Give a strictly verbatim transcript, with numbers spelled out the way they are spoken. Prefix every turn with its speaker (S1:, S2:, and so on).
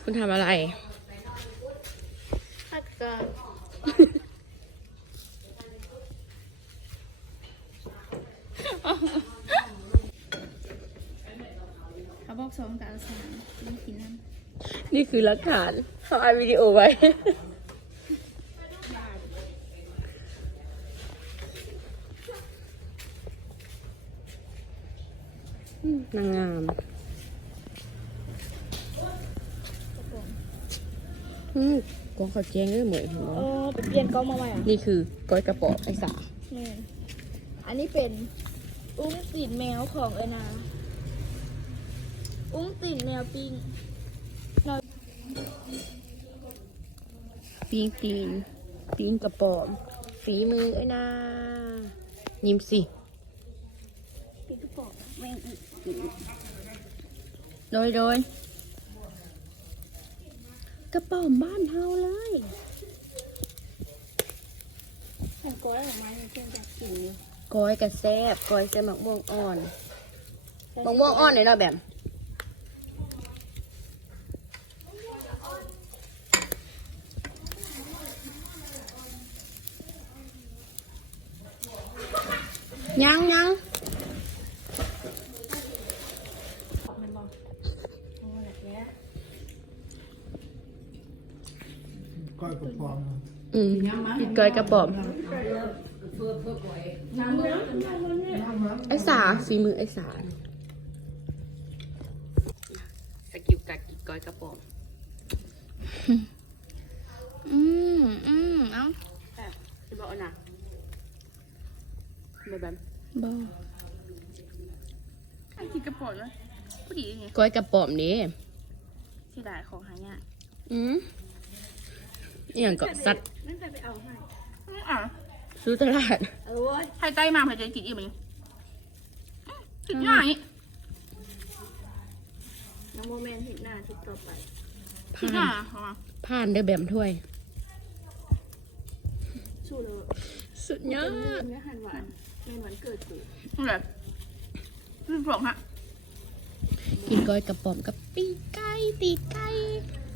S1: คุณทำอะไร
S2: ผัดกะเขาบอกสมกับอาสารไม่กินน้ำ
S1: นี่คือหลักฐานเขาอัดวิดีโอไว้นางงามอืมกองเขาแจ้งได้เหมือนเห็นไหม
S2: เออไปเปลี่ยนกล้องมาใหม่อ่ะ
S1: นี่คือก้อยกระป๋องไอสา
S2: นี่อันนี้เป็นอุ้งตีนแมวของเอนาอุ้งตีนแมวปิ้งเรา
S1: ปิ้งตีนปิ้งกระป๋องฝีมือไอ้นายิ้มสิ
S2: ปิ้งกระป๋องแมงอีก
S1: โดยโดยกระป๋องบ้านเฮาเลย
S2: มันก้อยออกมาเพื่อนจะกินอยู่
S1: ก้อยกระแซบก้อยใส่หมักม่วงอ่อนหมักม่วงอ่อนหน่อยเนาะแบบยังยัง
S2: มันบอกโอ้แบบนี้
S3: ก้อยกระป๋อง
S1: อืมก้อยกระป๋องไอสาฝีมือไอสาสกิลกัดกินก้อยกระป๋อง
S2: อืมอืมเอ้า
S1: แบบจะบอกนะแบบแบบ
S2: บอกใครกินกระป๋องเลยผู้ดีไง
S1: ก้อยกระป๋องนี้
S2: ที่ได้ของหายาก
S1: อืมอหย่างก็สัตว์
S2: นั่นแต่ไปเอาให้อ่ะ
S1: ซื้อตลาด
S2: เออเว้ยใครใจมาใครจะกินอีกมั้ยกินง่ายน้องโมเมนต์เห็นหน้าทิศต่อไปคิดหน้าเหรอ
S1: ผ่านได้แบบถ้วย
S2: สู้เลย
S1: สุดยอด
S2: เนื้อหันหวานในวันเกิดกู
S4: อะไรนี่บอกฮะ
S1: กินก้อยกระป๋อมกับปีกไก่ตีไก่